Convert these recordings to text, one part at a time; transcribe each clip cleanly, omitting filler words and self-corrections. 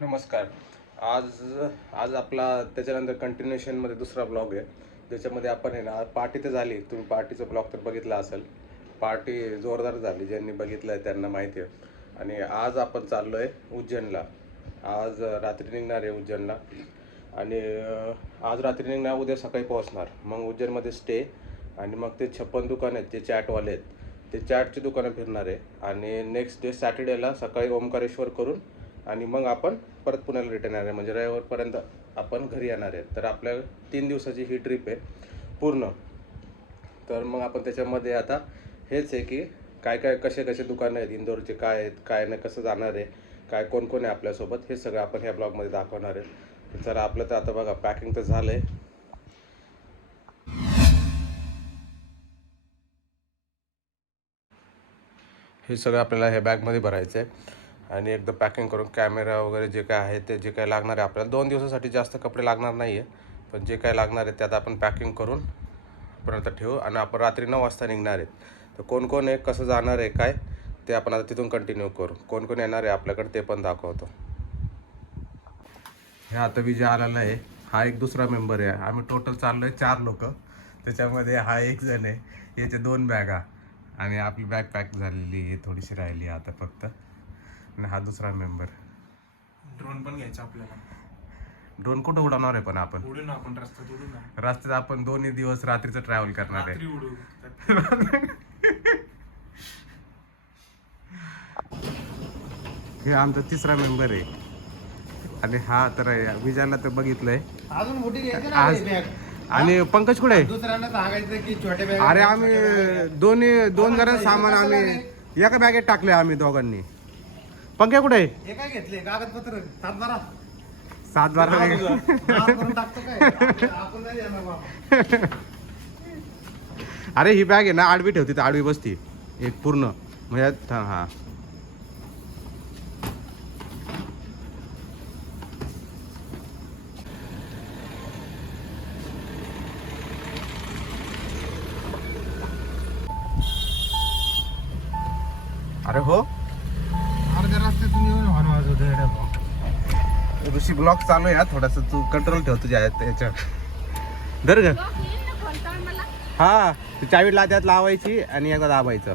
नमस्कार. आज आज आपला त्याच्यानंतर कंटिन्युएशनमध्ये दुसरा ब्लॉग आहे, ज्याच्यामध्ये आपण आहे ना पार्टी तर झाली. तुम्ही पार्टीचा ब्लॉग तर बघितला असेल. पार्टी जोरदार झाली, ज्यांनी बघितलं आहे त्यांना माहिती आहे. आणि आज आपण चाललो आहे उज्जैनला. आज रात्री निघणार आहे उज्जैनला आणि आज रात्री निघणार, उद्या सकाळी पोहोचणार. मग उज्जैनमध्ये स्टे आणि मग ते 56 दुकान आहेत जे चॅटवाले आहेत, ते चॅटची दुकानं फिरणार आहे. आणि नेक्स्ट डे सॅटर्डेला सकाळी ओमकारेश्वर करून आणि मग आपण परत पुण्याला रिटर्न येणार आहे, म्हणजे रविवारपर्यंत आपण घरी येणार आहे. तर आपल्या 3 दिवसाची ही ट्रिप आहे पूर्ण. तर मग आपण त्याच्यामध्ये आता हेच आहे की काय काय कसे कसे दुकानं आहेत इंदोरचे, काय आहेत काय नाही, कसं जाणार आहे, काय कोण कोण आहे आपल्यासोबत, हे सगळं आपण ह्या ब्लॉगमध्ये दाखवणार आहे. तर चला, आपलं तर आता बघा पॅकिंग तर झालं आहे. हे सगळं आपल्याला ह्या बॅगमध्ये भरायचं आहे आणि एकदा पॅकिंग करून कॅमेरा वगैरे जे काय आहे ते जे काय लागणार आहे आपल्याला 2 दिवसासाठी जास्त कपडे लागणार नाही आहे, पण जे काय लागणार आहे त्यात आपण पॅकिंग करून आपण आता ठेवू. आणि आपण रात्री 9 वाजता निघणार आहेत. तर कोण कोण आहे, कसं जाणार आहे, काय ते आपण आता तिथून कंटिन्यू करू. कोण कोण येणार आहे आपल्याकडे ते पण दाखवतो. हे आता विजय आलेला आहे, हा एक दुसरा मेंबर आहे. आम्ही टोटल चाललो आहे 4 लोक, त्याच्यामध्ये हा एक जण आहे, याचे 2 बॅगा आणि आपली बॅग पॅक झालेली आहे, थोडीशी राहिली आहे आता फक्त. आणि हा दुसरा मेंबर. ड्रोन पण घ्यायचा आपल्याला. ड्रोन कुठं उडवणार आहे पण आपण? उडू ना आपण, रस्त्यात उडू ना. रस्त्यात आपण 2 दिवस रात्रीचं ट्रॅव्हल करणार रात्री आहे. उडू. हे आमचा तिसरा मेंबर आहे. आणि हा तर विजयाला तर बघितलंय अजून मोठी घ्यायची ना आज. बॅग. आणि पंकज कुठे आहे? दुसऱ्यांना सांगायचं की छोटे बॅग. अरे आम्ही दोन जणांचं सामान आम्ही एका बॅगेत टाकले आम्ही दोघांनी. पंक्या कुठे आहे? हे काय घेतले कागदपत्र 7-12 7-12 करून टाकतो काय आपण नाही देणार बाबा. अरे ही बॅग आहे ना आडवी ठेवती तर आडवी बसती एक पूर्ण, म्हणजे हा. अरे हो, अर्ध्या रस्त्यातून येऊन हॉर्न वाजवतो. ऋषी ब्लॉग चालू आहे, थोडस तू कंट्रोल ठेव तुझ्या याच्यावर. धर ग. हा, तू चावी त्यात लावायची आणि एकदा दाबायचं,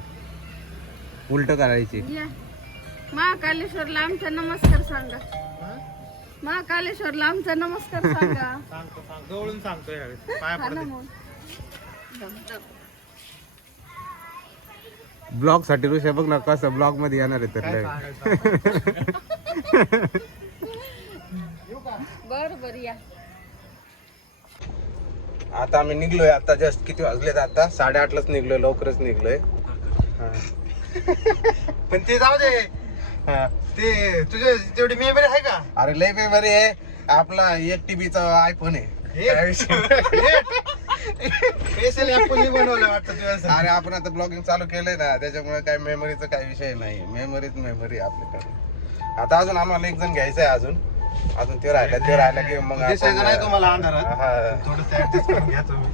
उलट करायची. महाकालेश्वरला आमचा नमस्कार सांगा. महाकालेश्वरला आमचा नमस्कार सांगा. सांगतो जवळून सांगतो यावेळेस पाया हा ना पडते. मग. ब्लॉग साठी ऋषी बघ ना कसं ब्लॉग मध्ये येणार आहे काय तर. सांगायचं? बर बर या. आता आम्ही निघलोय, आता जस्ट किती वाजलेत, आता 8:30लाच निघलोय, लवकरच निघलोय. पण ते जाऊ दे. ते तुझे तेवढी मेमरी आहे का? अरे लय मेमरी आहे, आपला 1 TB चा आयफोन आहे. स्पेशल ऍप कोणी बनवलं वाटतं तुझ्यासाठी? अरे आपण आता ब्लॉगिंग चालू केलंय ना, त्याच्यामुळे काय मेमरीचा काही विषय नाही. मेमरी आपल्याकडे. आता अजून आम्हाला एक जण घ्यायचं आहे, अजून ते राहिला की मग दिसायचं नाही तुम्हाला अंधारात. हा, थोडंसं ऍडजस्ट करून घ्या तुम्ही.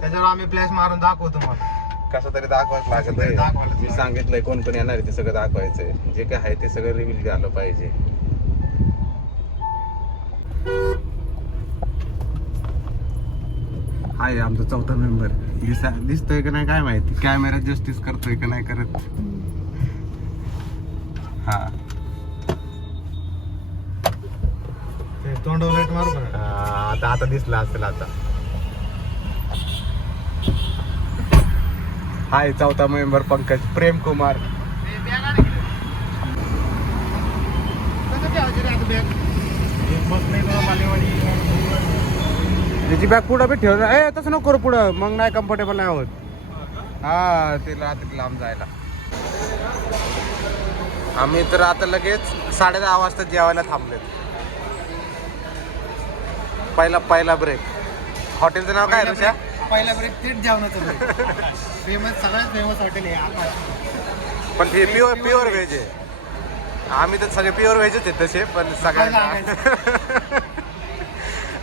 त्याच्यावर आम्ही फ्लॅश मारून दाखवतो तुम्हाला. कसं तरी दाखवायच लागत आहे. मी सांगितलंय कोण कोण येणार आहे ते सगळं दाखवायचंय, जे काय आहे ते सगळं रिव्हील झालं पाहिजे. हाय आमचा 4था मेंबर. दिसतोय का नाही काय माहिती, कॅमेरा जस्टिस करतोय का नाही करत. हा, तोंडावर लाईट मारू का? आता दिसला असेल आता. हाय 4था मेंबर पंकज प्रेम कुमार. त्याची बॅग पुढं बी ठेव. तसं नको करू पुढं, मग नाही कम्फर्टेबल नाही होत. हा, ते रात्री लांब जायला. आम्ही तर आता लगेच 10:30 वाजता जेवायला थांबलेत. पहिला ब्रेक. हॉटेलचं नाव काय ऋषा? पहिला ब्रेक थेट जेवणाचं. फेमस, सगळ्यात फेमस हॉटेल आहे आकाश. पण ते प्युअर व्हेज आहे. आम्ही तर सगळे प्युअर व्हेजच आहेत तसे, पण सगळ्यांना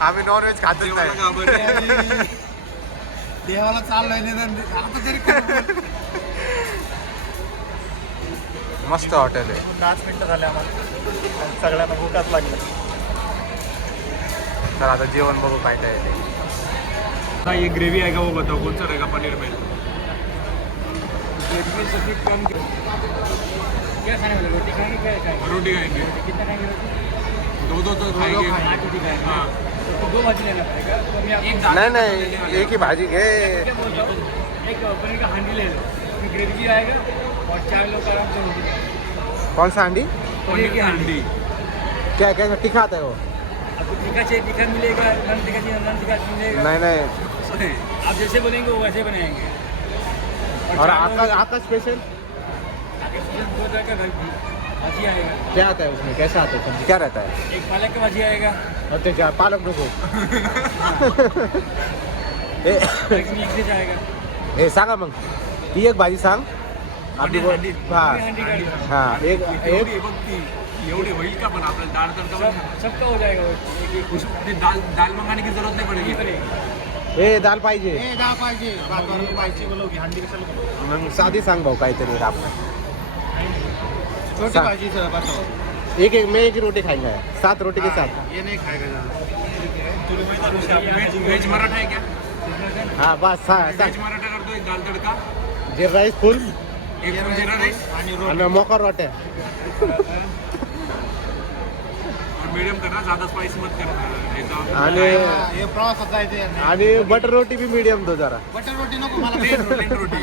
आम्ही नॉन व्हेज खातच नाही. देवाला चाललोय आता तरी मस्त हॉटेल आहे. 10 मिनिटं झाले आम्हाला आणि सगळ्यांना भूकच लागलं. तर आता जेवण बघू काय काय आहे ते. हाँ ये ग्रेवी आएगा वो बताओ कौन सा रहेगा पनीर में क्या खाने वाले रोटी खाएंगे क्या रोटी खाएंगे कितना खाएंगे रोटी दो तो खाएंगे हाँ दो भाजी लेना पड़ेगा तो मैं आपको नाही नाही एक ही भाजी घे. क्या बोलता हूँ एक पनीर का हांडी ले लो उसमें ग्रेवी आएगा और 4 लोग आराम से रोटी खाएंगे कौन सा अंडी पनीर की हांडी क्या क्या तीखा आता है वो. आपको तीखा चाहिए तीखा मिलेगा नन तीखा चाहिए नन तीखा मिलेगा नहीं नहीं. आप जैसे बोलेंगे वो वैसे बनाएंगे और आपका स्पेशल दो तरह का भाजी आएगा क्या आता है उसमें, कैसा आता है सब्जी, क्या रहता है. एक पालक का भाजी आएगा और क्या पालक नको. एक मिक्स वेज आएगा हे सांगा मग ती एक भाजी सांग. आपली हांडी हा हांडी गाड़ी हा एक एक एवढे होईल का पण आपल्याला दाल तडका सबका हो जाएगा वो दाल दाल मंगाने की जरूरत नहीं पड़ेगी ए दाल पाहिजे. ए डाळ पाहिजे भाकर पाहिजे बोलवली हंडी कशाला बोलवली? मग साधी सांग भाऊ काहीतरी आपण. छोटी सांग. भाजी सर बताओ. एक एक मैं एक ही रोटी खाएंगे 7 रोटी के साथ. ये नहीं खाएगा वेज मराठा है क्या हाँ बस सांग. वेज मराठा कर दो एक दाल तड़का जीरा राईस फुल एक फुल जीरा राइस आणि रोटी. आणि मोकर रोट्या. और मीडियम करना ज्यादा स्पाइसी मत करना नहीं तो आणि हे प्रवासात जायचं आणि बटर रोटी भी मीडियम दो जरा. बटर रोटी नको मला प्लेन रोटी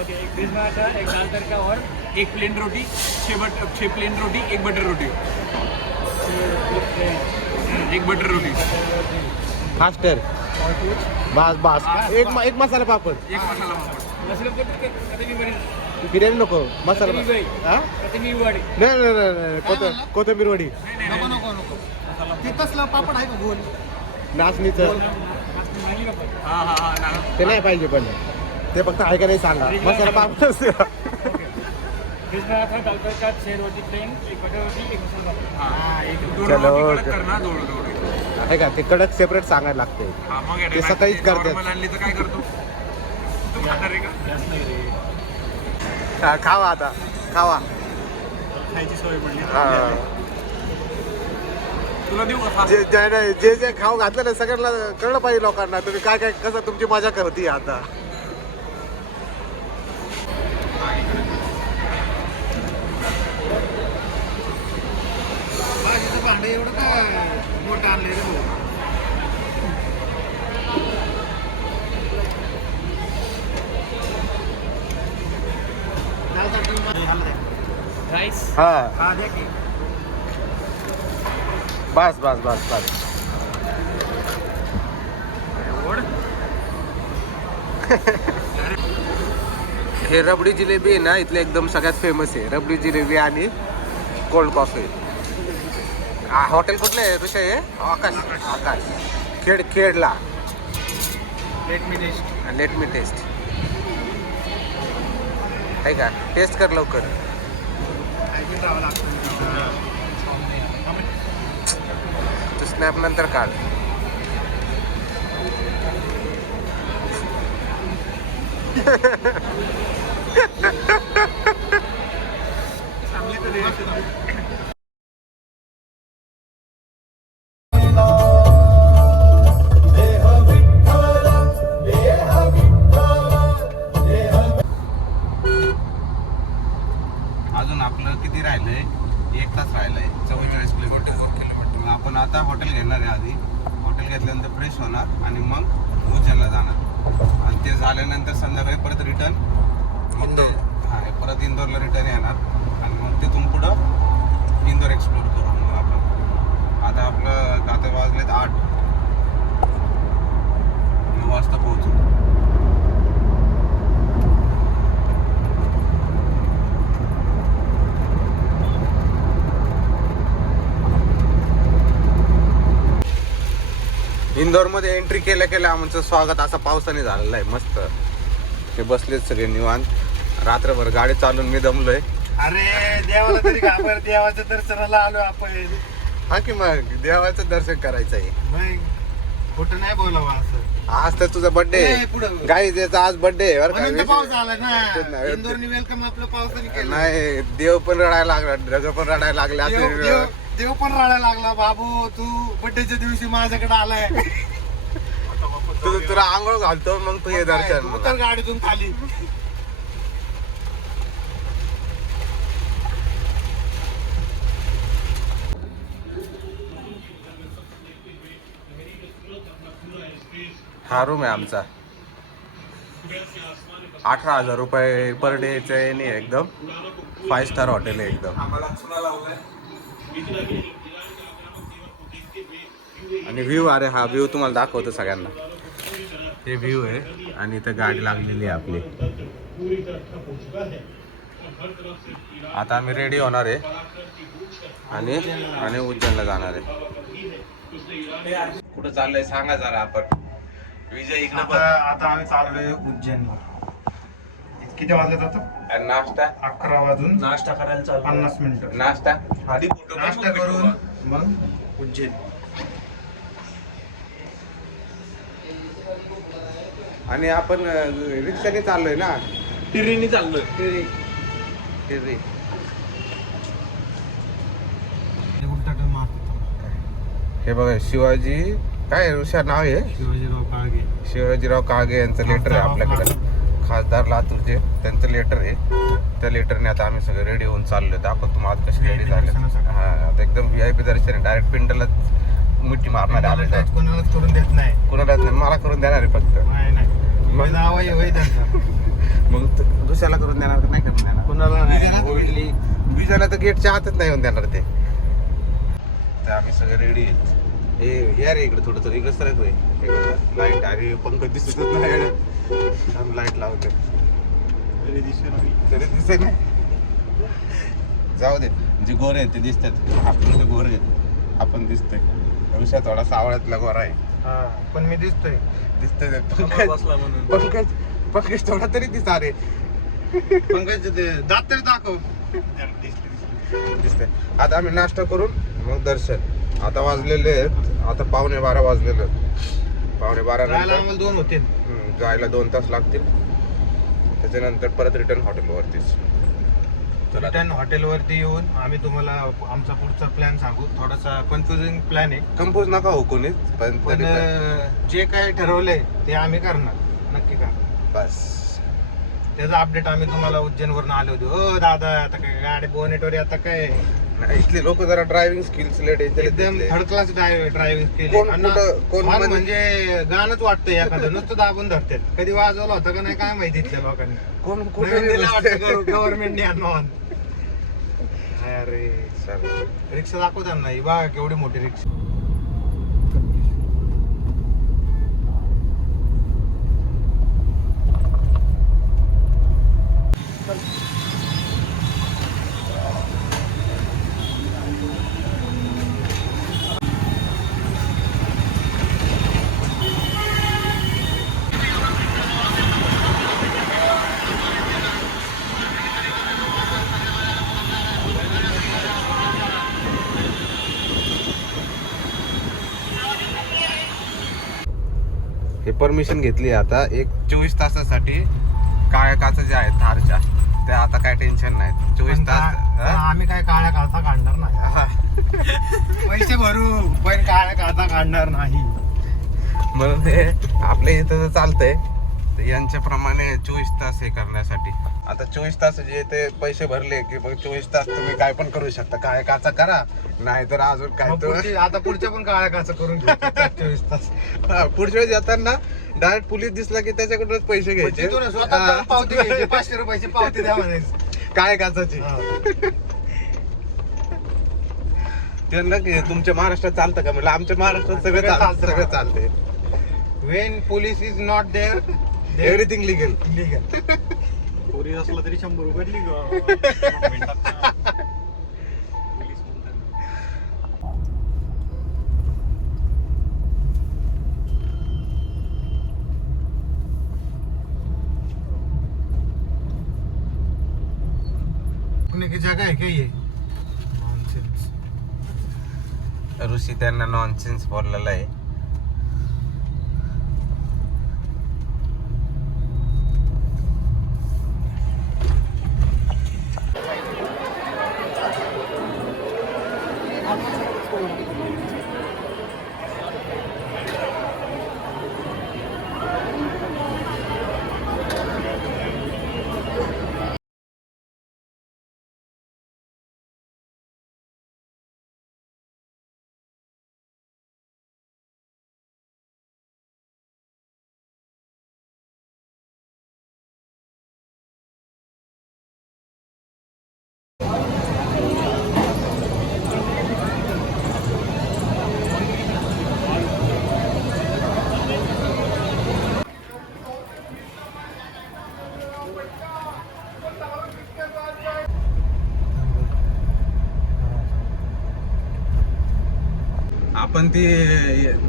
ओके एक वेज मराठा एक दाल तड़का और एक प्लेन रोटी 6 प्लेन रोटी एक बटर रोटी एक बटर रोटी फास्टर बस बस. एक मसाला पापड. एक मसाला पापड मसाला पापड बिर्याणी नको मसाला कधी हा कधी वाडी नाही नाही नाही कोथिंबीर वडी नको नको नको ते तसलं पापड आहे का गोल नाचणीचं हा हा हा ना ते नाही पाहिजे पण ते फक्त आहे का नाही सांगा. मसाला पापड असते. वेज मराठा दाल तड़का 6 रोटी प्लेन एक बटर रोटी एक मसाला पापड हा एक दोन चलो, रोटी ओके. कडक करना दोन आहे का ते कडक सेपरेट सांगायला लागते. हा मग ते सकाळीच करतात. नॉर्मल आणली तर काय करतो तू खाणार आहे का खावा आता खावा. खायची सवय पडली हा. तुला देऊ का जे जे खाऊ घातलं ना सगळ्यांना कळलं पाहिजे लोकांना तुम्ही काय काय कसं तुमची मजा करते आता. भाजीचं भांडं एवढं काय मोठं आणलंय रे भाऊ. दाल तडका हाला द्या. राईस हा हा द्या की. बस बस बस बस. हे रबडी जिलेबी आहे ना इथले एकदम सगळ्यात फेमस आहे. रबडी जिलेबी आणि कोल्ड कॉफी. हॉटेल कुठलं आहे ऋषय आहे आकाश आकाश खेडला. Let me test. Let me test आहे का. टेस्ट कर लवकर. खायची राहावं लागतं. तू स्नॅप नंतर काढ. चांगली तर रे. अजून आपलं किती राहिलंय 1 तास राहिलंय 44 किलोमीटर. आपण आता हॉटेल घेणार आहे. आधी हॉटेल घेतल्यानंतर फ्रेश होणार आणि मग उज्जैनला जाणार आणि ते झाल्यानंतर संध्याकाळी परत रिटर्न इंदोर. हा परत इंदोरला रिटर्न येणार आणि मग तिथून पुढं इंदोर एक्सप्लोर करू. मग आपण आता आपलं आता वाजलेत 8 वाजता पोहोचू. इंदोरमध्ये एंट्री केल्या केल्या आमचं स्वागत असं पावसाने झालेलं आहे. मस्त ते बसलेत सगळे निवांत. रात्रभर गाडी चालून मी दमलोय. अरे देवाला तरी घाबर. देवाच्या दर्शनाला आलो आपण. हा की मग देवाचं दर्शन करायचं आहे. मग खोटं नाही बोलावं असं. आज तर तुझा बर्थडे ए, पुढं. गाई त्याचा आज बर्थडे आहे बरं म्हणून तर का? पाऊस आला तेच ना. ना. इंदोरनी वेलकम आपलं पावसाने केलं. नाही देव पण रडायला लागला ढग पण रडायला लागले देव आता. देव- देव पण रडायला लागला. बाबू तू बड्डेच्या दिवशी माझ्याकडे आलाय. तुला आंघोळ घालतो मग तू ये दर्शन उतर गाडीतून खाली. हा रूम आहे आमचा. 18,000 रुपये पर डेचं आहे नाही एकदम 5 स्टार हॉटेल आहे एकदम. आणि व्ह्यू अरे हा व्ह्यू तुम्हाला दाखवतो सगळ्यांना. हे व्ह्यू आहे आणि इथं गाडी लागलेली आहे आपली. आता आम्ही रेडी होणार आहे आणि उज्जैनला जाणार आहे. कुठं चाललंय सांगा जरा आपण. विजय इकडे आता आम्ही चाललोय उज्जैन. किती वाजले आता? नाश्ता 11 वाजून नाश्ता करायला चालू 50 मिनिटं. नाश्ता नाश्ता करून मग उज्जैन. आणि आपण रिक्षाने चाललोय ना. टिरीनी चाललोय. टिर्री. उलटाटन मारतो. हे बघा शिवाजी काय ऋषा नाव आहे शिवाजीराव काळगे. शिवाजीराव काळगे यांचं लेटर आहे आपल्याकडे. खासदार लातूरचे त्यांचं लेटर आहे. त्या लेटरने आता आम्ही सगळे रेडी होऊन चाललोय. दाखवतो तुम्हाला कशी रेडी झाले. हा आता एकदम VIP दर्शन आहे. डायरेक्ट पिंटलाच मिठी मारणार आहे आम्ही. कोणालाच करून देत नाही. कुणालाच नाही मला करून देणार आहे फक्त. मग नाव आहे होय त्यांचा. मग दुसऱ्याला करून देणार का नाही करून देणार. कोणाला नाही. विजाला तर गेटच्या आतच नाही येऊन देणार ते. तर आम्ही सगळे रेडी आहेत. हे या रे इकडे थोडं इकडे सरक रे. लाईट अरे पंकज दिसतच नाही. लाईट लावते तरी दिसे नाही. जाऊ दे जे गोरे आहेत ते दिसतात. आपण ते गोरे आहेत आपण दिसतोय. ऋषा थोडा सावळ्यातला गोरा आहे पण मी दिसतोय. दिसतोय. बसला म्हणून. पंकज थोडा तरी दिसा रे. पंकज दात तरी दाखव. दिसतंय. आता आम्ही नाश्ता करून मग दर्शन. आता वाजलेले आहेत आता 11:15 वाजलेले आहेत. 11:15 जायला नंतर आम्हाला 2 होतील. जायला 2 तास लागतील. त्याच्यानंतर परत रिटर्न हॉटेलवरतीच. चला रिटर्न हॉटेलवरती येऊन आम्ही तुम्हाला आमचा पुढचा प्लॅन सांगू. थोडासा कन्फ्युजिंग प्लॅन आहे. कंपोज नका हो कोणीच पण पण तरी पण जे काही ठरवलंय ते आम्ही करणार. नक्की का बस. त्याचा अपडेट आम्ही तुम्हाला उज्जैनवरून आलो होतो. हो दादा आता काय गाडी बोनेटवर आता काय नाही, इथले लोक जरा ड्रायव्हिंग स्किल्स लेट एकदम थर्ड क्लास ड्रायव्हिंग केली. कोण कुठं- कोण हॉर्न म्हणजे- म्हणजे गाणंच वाटतंय एखादं. नुसतं दाबून धरतात. कधी वाजवलं होतं का नाही काय माहिती इथल्या लोकांनी. कोण नवीन कुठे दिलं वाटतं गव्हर्नमेंटने आणून. अरे सर रिक्षा दाखव त्यांना. ही बघा केवढी मोठी रिक्षा. हे परमिशन घेतली आता एक 24 तासासाठी. काळ्या काचा ज्या आहेत थारच्या त्या आता काय टेन्शन नाही. 24 तास पण आम्ही काय काळ्या काचा काढणार नाही. हा. पैसे भरू पण काळ्या काचा काढणार नाही. म्हणून ते आपल्या इथं चालतंय यांच्याप्रमाणे 24 तास हे करण्यासाठी. आता 24 तास जे ते पैसे भरले की मग 24 तास तुम्ही काय पण करू शकता. काय काचा करा नाही तर अजून काय मग तर आता पुढच्या पण काळ्या काचा करून घेऊ 24 तास. पुढच्या वेळेस येताना डायरेक्ट पोलीस दिसला की त्याच्याकडूनच पैसे घ्यायचे. तिथून स्वतः जाऊन पावती घ्यायची. 500 रुपयाची पावती द्या म्हणायची. काय काचाची त्यांना की तुमच्या महाराष्ट्रात चालतं का म्हणलं. आमच्या महाराष्ट्रात सगळं चालतं सगळं चालतंय. When police is not there everything legal. Legal. पोरी असला तरी 100 रुपये पुणे की जगह है क्या ये? ऋषी त्यांना नॉनसेन्स बोललेला आहे. आपण ती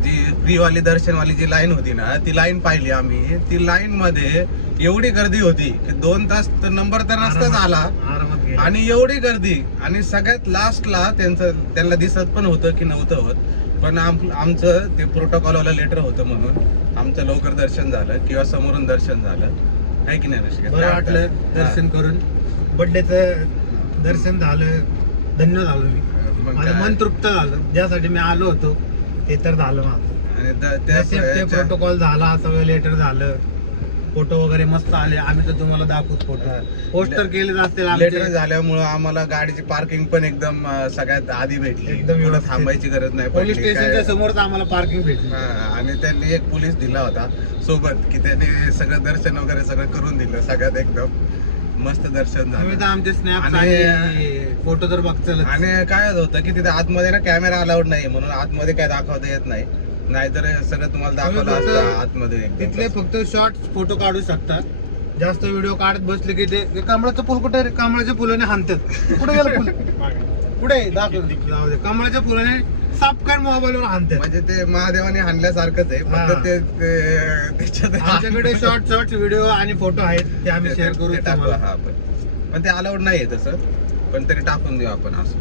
जी फ्रीवाली दर्शनवाली जी लाईन होती ना, ती लाईन पाहिली आम्ही. ती लाईन मध्ये एवढी गर्दी होती की 2 तास तर नंबर तर नसताच आला. आरामात गेले. आणि एवढी गर्दी, आणि सगळ्यात लास्टला त्यांना दिसत पण होतं की नव्हतं होत, पण आमचं ते प्रोटोकॉलवाला लेटर होतं म्हणून आमचं लवकर दर्शन झालं किंवा समोरून दर्शन झालं. आहे की नाही ऋषिकेश? बरं वाटलं दर्शन करून. बड्डेचं दर्शन झालं, धन्य झालो मी. मग माझं काय? मन तृप्त झालं. ज्यासाठी मी आलो होतो ते तर झालं माझं. आणि ते प्रोटोकॉल झाला, सगळं लेटर झालं, फोटो वगैरे मस्त आले. आम्ही तर तुम्हाला दाखवूच फोटो. पोस्टर केले असतील लेटर आमचे. झाल्यामुळं आम्हाला गाडीची पार्किंग पण एकदम सगळ्यात आधी भेटली. एकदम एवढं व्यवस्थित. थांबायची गरज नाही पोलीस पडली. स्टेशनच्या काय- समोरच आम्हाला पार्किंग भेटली. हा, आणि त्यांनी एक पोलीस दिला होता सोबत की त्याने सगळं दर्शन वगैरे सगळं करून दिलं. सगळ्यात एकदम मस्त दर्शन आम्ही तर झालं. आमचे स्नॅप आणि- आणि फोटो तर बघचल. आणि काय होतं की तिथे आतमध्ये ना कॅमेरा अलाउड नाही, म्हणून आतमध्ये काय दाखवता येत नाही. नाहीतर सगळं तुम्हाला दाखवलं तुम्ही फक्त असतं आतमध्ये एकदम. तिथले फक्त शॉर्ट फोटो काढू शकता. जास्त व्हिडिओ काढत बसले की ते कमळाचं फुल कुठे रे? कमळाच्या फुलाने हाणतात. कुठे गेलं फुल? कुठे दाखव. जाऊ दे. कमळाच्या फुलाने सापकान मोबाईलवर हाणतात. म्हणजे ते महादेवाने हाणल्यासारखंच आहे. हा. फक्त त्याच्यात आमच्याकडे शॉर्ट व्हिडिओ आणि फोटो आहेत, ते आम्ही शेअर करू ते टाकू. तुम्हाला. हा, पण ते अलाउड नाहीये तसं, पण तरी टाकून देऊ आपण असं.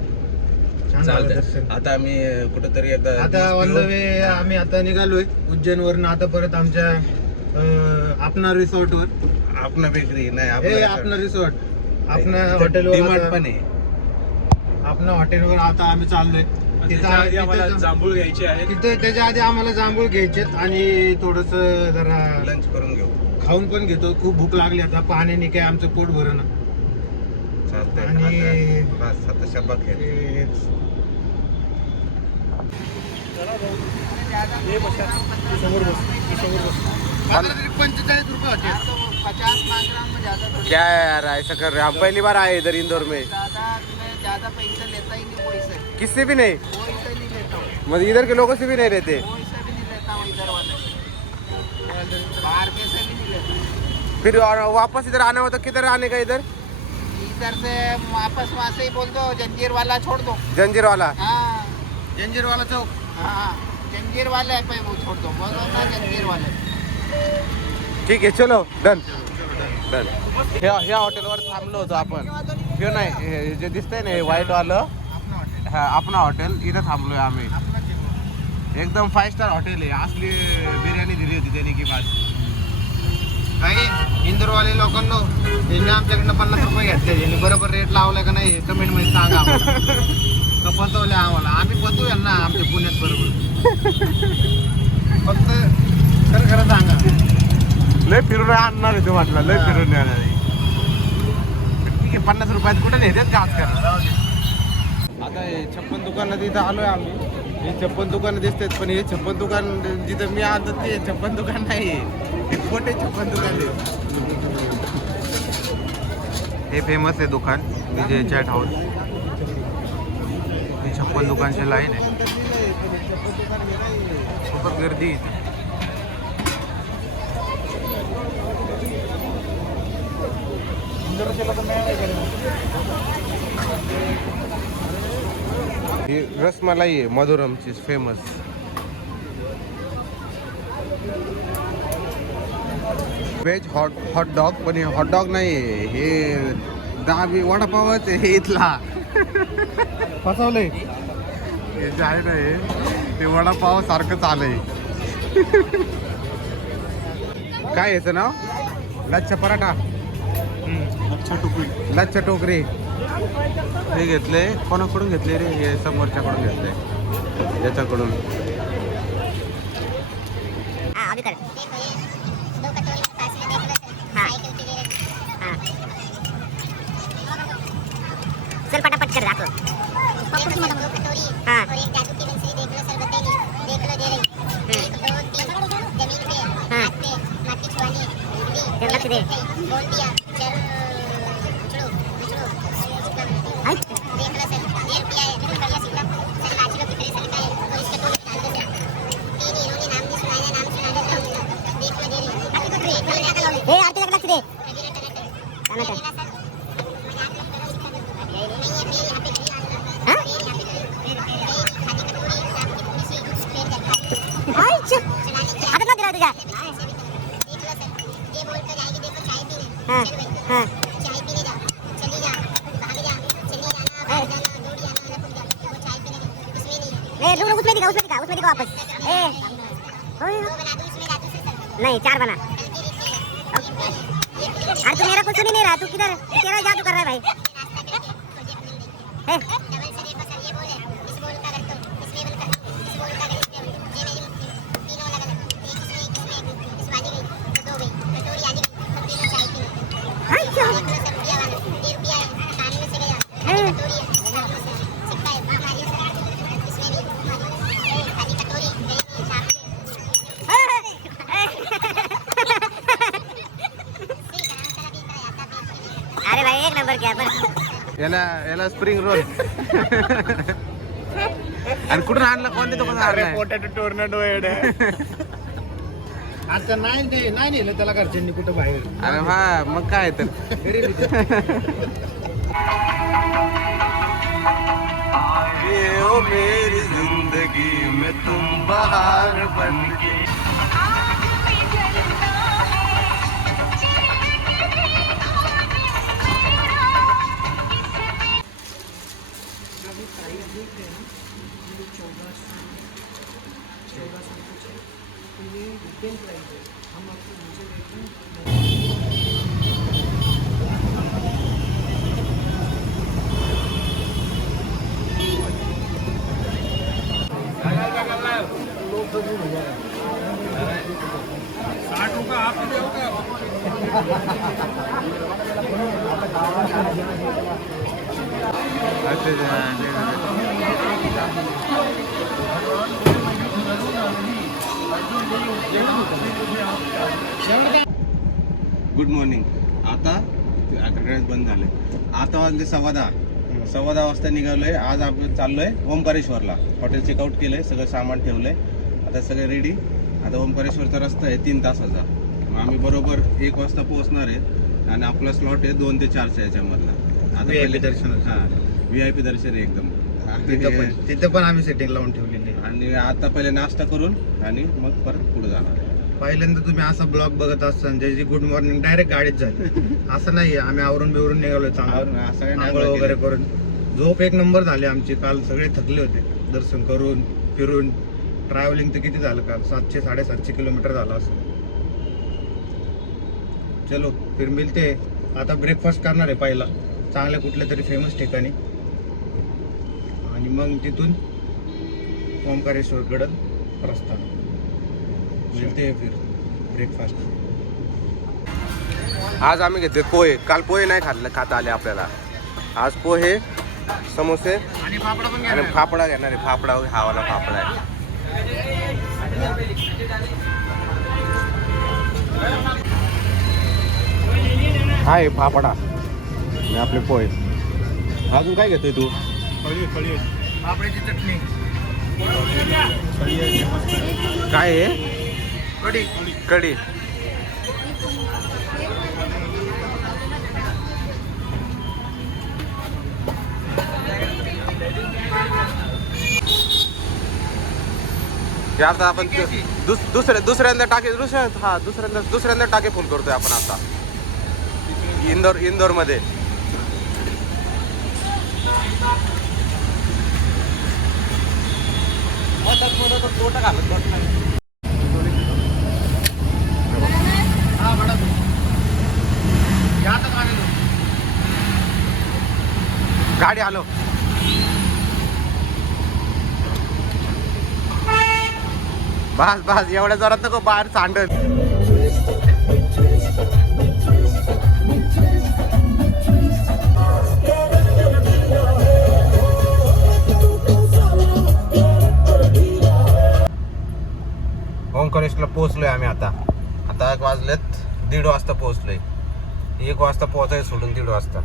छान झालं चालतंय. दर्शन. आता आम्ही कुठेतरी एकदा आता ऑन द वे आम्ही आता निघालोय उज्जैन वरून. आता परत आमच्या आपणा रिसॉर्ट वर. आपण बेकरी नाही आपणा रिसॉर्ट, आपणा हॉटेलवर. डिमार्ट पण आहे. आपणा हॉटेलवर आता आम्ही चाललोय. तिथं जांभूळ घ्यायचे आहेत. तिथे त्याच्या आधी आम्हाला जांभूळ घ्यायचेत आणि थोडस जरा लंच करून घेऊ. खाऊन पण घेतो. खूप भूक लागली आता. पाण्याने काय आमचं पोट भरणं. चालतंय. आणि- आता बस आता शब्बाक आहे. ₹45 होते. 50 मांग रहा हूं मैं ज्यादा थोड़ी। क्या है यार, ऐसा कर रहे हैं? हम पहली बार आए इधर इंदौर में. ज्यादा मैं ज्यादा पैसा लेता ही नहीं कोई से, किससे भी नहीं, कोई से नहीं लेता हूँ, मतलब इधर के लोगों से भी नहीं रहते. कोई से भी नहीं लेता हूँ इधर वाले से, बाहर के से भी नहीं लेता। फिर और वापस इधर आना हो तो किधर आने का? इधर इधर से वापस वहाँ से ही बोल दो जंजीर वाला छोड़ दो। जंजीर वाला. हाँ जंजीर वाला चौक. हाँ जंजीर वाले पे वो छोड़ दो, बोलो ना जंजीर वाले। ठीक आहे, चलो डन डन. ह्या हॉटेलवर थांबलो होतो आपण. हे नाही, हे जे दिसतंय ना, हे व्हाईट वालं, हा आपणा हॉटेल, इथं थांबलोय आम्ही. एकदम 5 स्टार हॉटेल आहे. असली बिर्याणी दिली होती त्यांनी की बस. काही इंदोरवाले लोकांना यांनी आमच्याकडनं ₹50 घेतले. यांनी बरोबर रेट लावलाय का नाही कमेंट मध्ये सांगा आम्हाला. का फसवले आम्हाला? आम्ही फसवू यांना आमच्या पुण्यात बरोबर. फक्त खरं सांगा. लय फिरून आणणार आहे, तू म्हटलं लय फिरून येणार आहे. ठीक आहे, ₹50 कुठे नेतात का आजकाल. आता हे 56 दुकानात इथं आलोय आम्ही. हे 56 दुकानं दिसतात, पण हे 56 दुकान जिथं मी आलो ते 56 दुकान नाही आहे. हे खोटे 56 दुकान आहे. हे फेमस आहे दुकान विजय चॅट हाऊस. हे 56 दुकानची लाईन आहे. खूपच गर्दी आहे. ही रसमलाई आहे मधुरमची फेमस. व्हेज हॉट डॉग, पण हे हॉट डॉग नाही आहे, हे दाबी वडापावच आहे हे इथला. फसवलंय. हे जे आहे ना, हे ते वडापाव सारखंच आलंय. काय याचं नाव? लच्छा पराठा, अच्छा टुकडी. लच्छा टोकरी. हे घेतले कोणाकडून घेतले रे? हे समोरच्याकडून घेतले, याच्याकडून. चल पटापट कर दाखव. हाँ. और एक जादू की बंसरी देख लो, सर बतेली देख लो दे रही. 1 2 3 जमीन पे हाथ पे माटी छुआनी है. लक्ष्य दे. बोल दिया चल उछलो उछलो. देख लो सर 1 रुपया है. बढ़िया सीखा सर. आज लोग कितने सर का है और इसके टोली डाल दो सर. 3 इन्होंने नाम नहीं सुनाया, नाम सुना देता हूँ. देख लो दे रही. ए आरती लग लक्ष्य दे. टनाटन. उसमें दिखा वापस. नहीं 4 बना. अरे तू मेरा कुछ सुन ही नहीं रहा. तू किधर तेरा जादू कर रहा है भाई. अरे भाई 1 नंबर क्या पण. याला स्प्रिंग रोल. आणि कुठून आणलं? कोणत्या दुकानात आणलं? Potato tornado ad. आता नाही नेलं त्याला घरच्यांनी कुठं बाहेर. अरे हा मग काय तर. ये ओ मेरी जिंदगी में तुम बहार बन के. Good morning. आता ड्रेस बंद झाले. आता वाजले 10:15 वाजता निघालोय. आज आपण चाललोय ओंकारेश्वरला. हॉटेल चेकआउट केलंय, सगळं सामान ठेवलंय, आता सगळं रेडी. आता ओंकारेश्वरचा रस्ता आहे 3 तासाचा. मग आम्ही बरोबर 1 वाजता पोहोचणार आहे आणि आपला स्लॉट आहे 2 ते 4च्या याच्यामधला. आता VIP दर्शन. हां VIP दर्शन आहे एकदम. तिथं पण आम्ही सेटिंग लावून ठेवलेली आहे. आणि आता पहिले नाश्ता करून आणि मग परत पुढे जाणार आहे. पहिल्यांदा तुम्ही असा ब्लॉग बघत असताना ज्याची गुड मॉर्निंग डायरेक्ट गाडीत झाली. असं नाही, आम्ही आवरून बिवरून निघालोय चांगलं आंघोळ वगैरे करून. झोप 1 नंबर झाली आमची. काल सगळे थकले होते दर्शन करून फिरून. ट्रॅव्हलिंग तर किती झालं का 700-750 किलोमीटर झालं असं. चलो फिर मिलते. आता ब्रेकफास्ट करणार आहे पहिला चांगल्या कुठल्या तरी फेमस ठिकाणी आणि मग तिथून ओंकारेश्वरकडं प्रस्थान. मिळते फिर ब्रेकफास्ट. आज आम्ही घेतले पोहे. काल पोहे नाही खाता आले आपल्याला. आज पोहे, समोसे आणि पापडा पण आणि फाफडा घेणार आहे. फाफडा हावाला फाफडा आहे. हा आहे फाफडा आणि आपले पोहे. अजून काय घेतोय तू? पापड्याची चटणी. काय आहे? कढी. आता आपण दुसऱ्यांदा टाके फुल करतोय आपण आता इंदोर मध्ये. गाडी आलो. बस बस एवढ्या जोरात नको बाहेर सांडल. ओंकारेश्वरला पोहोचलोय आम्ही आता. आता 1 वाजलेत, 1:30 वाजता पोहोचलोय. 1 वाजता पोहोचायचं सोडून 1:30 वाजता.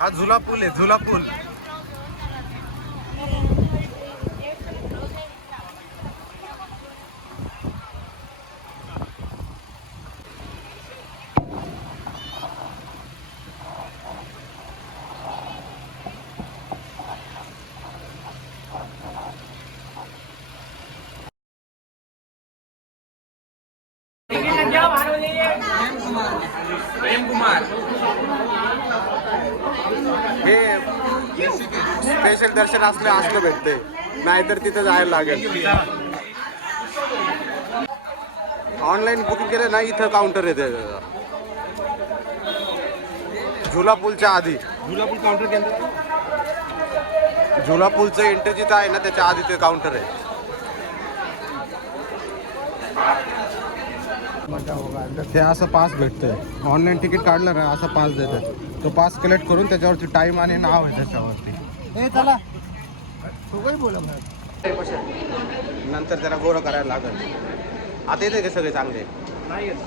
हा झुला पूल आहे, झुला पूल. प्रेम कुमार हे स्पेशल दर्शन असलं भेटते, नाहीतर तिथं जायला लागेल. ऑनलाईन बुकिंग केलं ना, इथं काउंटर येते झुला पूलच्या आधी. झुला पूल काउंटर केंद्र. झुला पूलचं एंट्री जिथं आहे ना, त्याच्या आधी ते काउंटर आहे. ते असं पास भेटतंय. ऑनलाईन तिकीट काढलं ना, असं पास देतात. तो पास कलेक्ट करून त्याच्यावरती टाइम आणि नाव आहे त्याच्यावरती. चला नंतर त्याला गोरं करायला लागेल. आता येते का सगळे चांगले?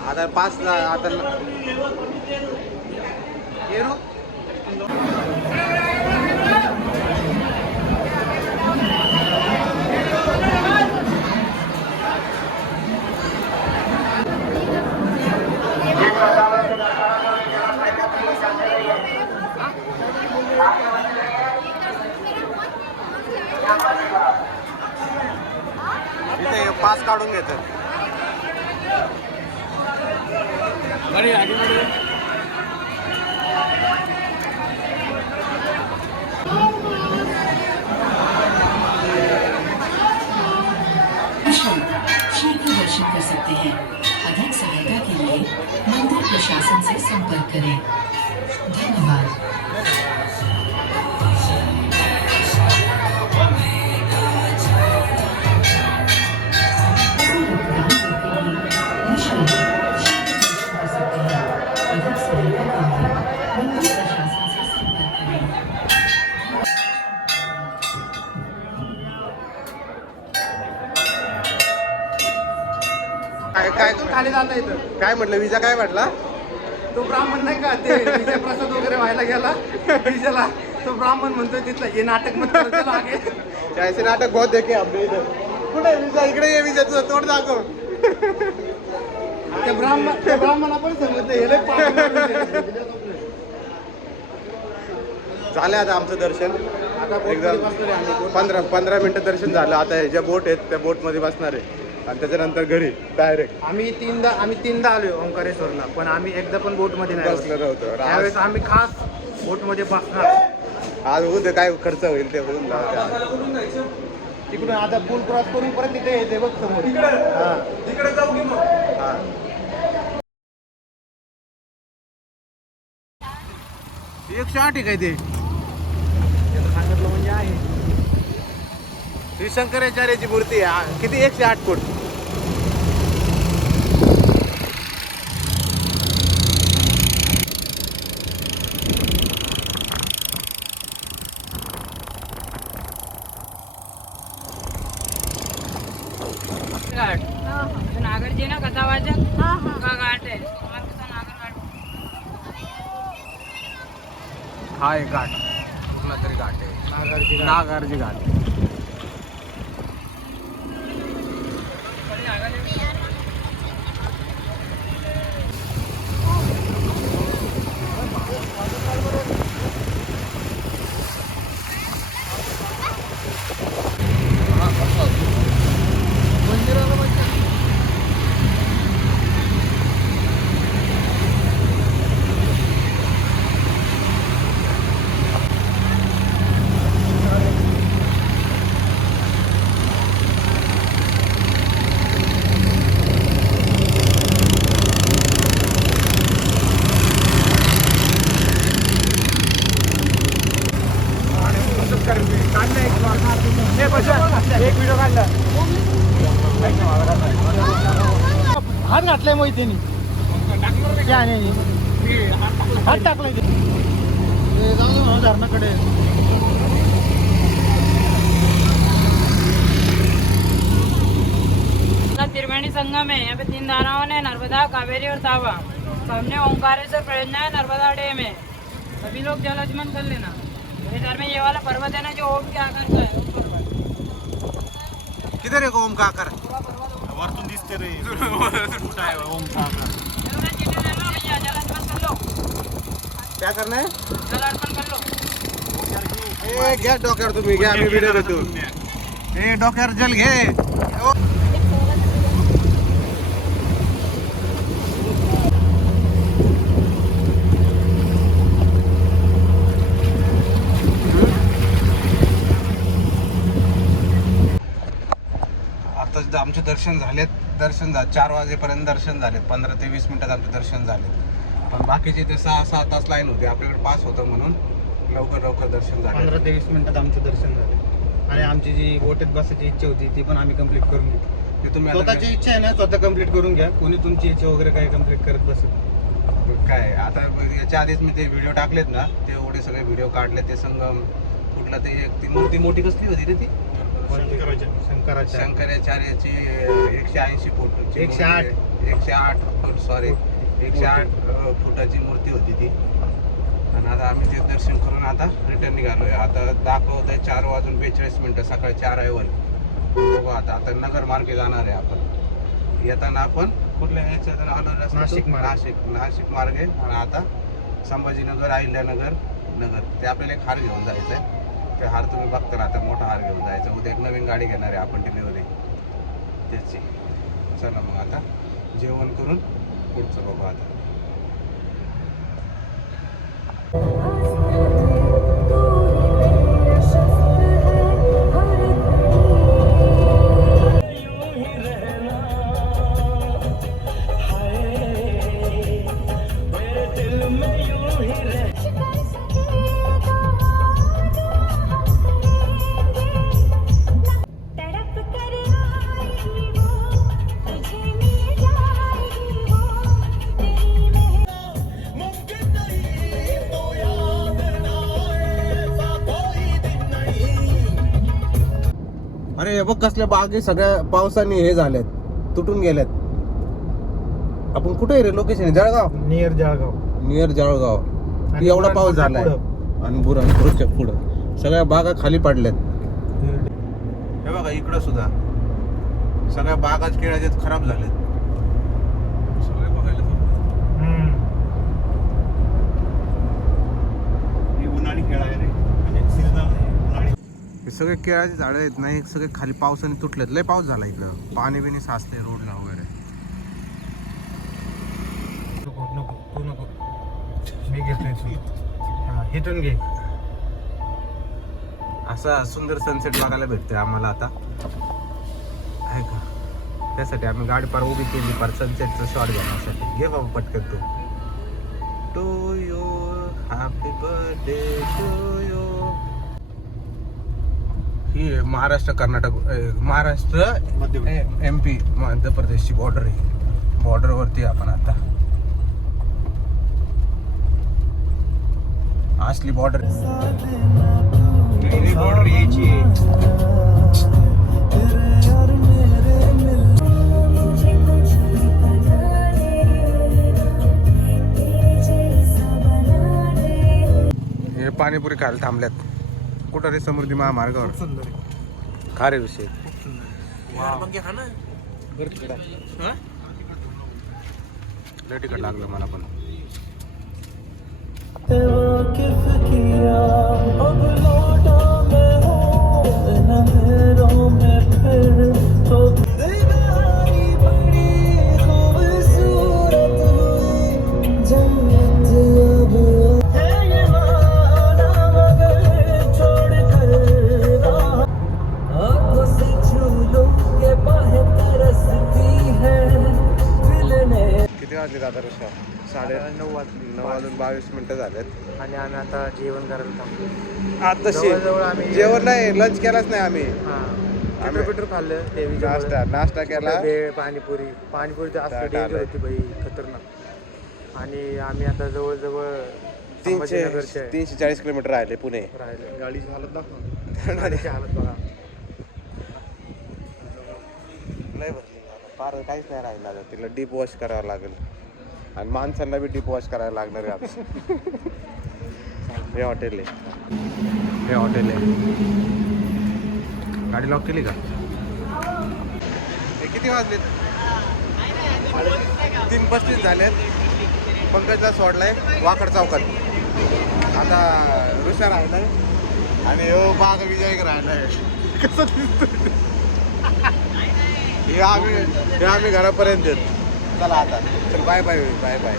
आता पास आता इथे पास काढून घेतात. शीघ्र दर्शन कर सकते हैं. अधिक सहायता के लिए मंदिर प्रशासन से संपर्क करें. धन्यवाद. काय खाली जाता येतं. काय म्हटलं, विजा काय म्हटला? तो ब्राह्मण नाही का, ते विजय प्रसाद वगैरे व्हायला गेला विजयला, तो ब्राह्मण म्हणतोय तिथला हे नाटक मध्ये आगे. ऐसे नाटक बहुत देखे आपने इधर. कुठे विजा? इकडे ये, विजा तुझं तोड दाखव. त्या ब्राह्मणा पण समजत हे लय पागल. झालं आता आमचं दर्शन. आता एकदम 15 मिनिटं दर्शन झालं. आता हे ज्या बोट आहेत त्या बोटमध्ये बसणार आहे आणि त्याच्यानंतर घरी डायरेक्ट. आम्ही तीनदा आलोय ओंकारेश्वरला, पण आम्ही एकदा पण बोट मध्ये नाही बसलं नव्हतं. त्यावेळेस आम्ही खास बोट मध्ये बसणार. आज उद्या काय खर्च होईल ते होऊन जाऊ. तिकडून आता पूल क्रॉस करून परत तिथे येते बघ समोर. तिकडे जाऊ की मग. 108 आहे काय ते? सांगितलं म्हणजे आहे. श्री शंकराचार्याची मूर्ती आहे. किती? 108 फूट. नागरजी ना कथावाचक का घाट आहे. हा एक घाट, कुठला तरी घाट आहे. नागार्जी घाट. घातलंय मोहितीने हात टाकलाय ते. जाऊ दे म्हणा धरणाकडे. त्रिवेणी संगम है, यहाँ पे 3 धाराओं है, नर्मदा, कावेरी और तावा। सामने ओंकारेश्वर परियोजना है, नर्मदा डैम है। सभी लोग जल आचमन कर लेना। इधर में ये वाला पर्वत है ना जो ओम के आकार का है, ओम पर्वत। किधर आहे ओम का आकार? वरतून दिसते रे कुठं आहे ओम का आकार. चलो ना, चीटी ले लो भैया, जल अर्पण कर लो, क्या करना है? जल अर्पण कर लो। ए घ्या डोक्यावर तुम्ही घ्या मी व्हिडिओ घेतो. ए डोक्यावर जल घे. आता आमचे दर्शन झालेत. 4 वाजेपर्यंत दर्शन झालेत. 15 ते 20 मिनिटात आमचे दर्शन झालेत. पण बाकीचे ते 6-6 तास लाईन होती. आपल्याकडे पास होतं म्हणून लवकर दर्शन झालं. 15 ते 20 मिनिटात आमचं दर्शन झालं. आणि आमची जी बोटीत बसायची इच्छा होती ती पण आम्ही कंप्लीट करून घेतली. ते तुम्ही स्वतःची इच्छा आहे ना, स्वतः कंप्लीट करून घ्या. कोणी तुमची इच्छा वगैरे काही कंप्लीट करत बसत काय. आता याच्या आधीच मी ते व्हिडिओ टाकलेत ना, ते एवढे सगळे व्हिडिओ काढले. ते संगम कुठला ते ती मूर्ती मोठी कसली होती रे ती? शंकराचार्याची 180 फूट 108 फूट सॉरी 108 फुटाची मूर्ती होती ती. आणि आता आम्ही ते दर्शन करून आता रिटर्न निघालोय. आता दाखवत आहे 4:42 सकाळी 4 आहे. बघू आता नगर मार्गे जाणार आहे आपण. येताना आपण कुठल्या याच्यात आलो? नाशिक मार्गे. आणि आता संभाजीनगर, अहिल्यानगर, नगर ते आपल्याला एक हार घेऊन जायचं आहे. ते हार तुम्ही बघता ना, आता मोठा हार घेऊन जायचा. उद्या एक नवीन गाडी घेणार आहे आपण डिलिव्हरी त्याची. चला मग आता जेवण करून पुढचं बघू आता. अरे बघ कसल्या बागे सगळ्या पावसाने हे झाल्यात, तुटून गेल्यात. आपण कुठे रे लोकेशन? जळगाव. नियर जळगाव. एवढा पाऊस झालाय आणि बुराच्या पुढं सगळ्या बागा खाली पडल्यात. हे बघा इकडं सुद्धा सगळ्या बागाच केळ्याच्या खराब झाल्यात. सगळे बघायला उन्हाळी केळा आहे रे. हे सगळे केळाचे झाडं आहेत ना, सगळे खाली पावसाने तुटलेत. लय पाऊस झाला इकडं. पाणी बिणी साचतंय रोडला वगैरे. नको मी घेतोय. हिथून घे. असा सुंदर सनसेट बघायला भेटतोय आम्हाला आता, आहे का? त्यासाठी आम्ही गाडी पार उभी केली, पार सनसेटचा शॉट घेण्यासाठी. घे बाबा पटकन to you happy birthday to you. ही महाराष्ट्र कर्नाटक महाराष्ट्र MP मध्य प्रदेशची बॉर्डर आहे. बॉर्डरवरती आपण आता असली बॉर्डर यायची. हे पाणीपुरी खायला थांबल्यात. कुठं रे? समृद्धी महामार्गावर. खा रे विषय. लय तिखट लागलं मला पण. किती वाजले दादा ऋषा? 9:22 झालेत. आणि आम्ही आता जेवण करायला थांबलो. आता जेवण नाही, लंच केलाच नाही आम्ही. चित्रपट खाल्लं देवीच्या नाश्ता केला. भेळ, पाणीपुरी तर असं ताट डेंजर आलंय. होती बाई, खतरनाक. आणि आम्ही आता जवळजवळ संभाजीनगरचे आहे. 340 किलोमीटर राहिले पुणे. राहिले. गाडीची हालत दाखव. गाडीची हालत बघा. लय भरली फार काहीच नाही राहिलं आता. तिला डीप वॉश करावं लागेल आणि माणसांना बी डीप वॉश करायला लागणार आहे आता. हे हॉटेल आहे. गाडी लॉक केली का? हे किती वाजले? 3:35 झालेत. पंकजला सोडलाय वाकड चौकात. आता ऋषा राहिलाय आणि बाग विजय राहिलाय. कसं दिसतोय? हे आम्ही घरापर्यंत येत. चला आता चल, बाय बाय बाय बाय.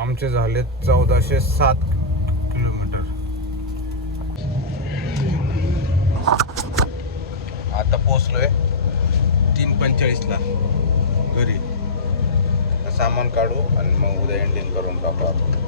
आमचे झाले 1407 किलोमीटर. आता पोहोचलोय 3:45 घरी. सामान काढू आणि मग उद्या एंडिंग करून टाकू आपण.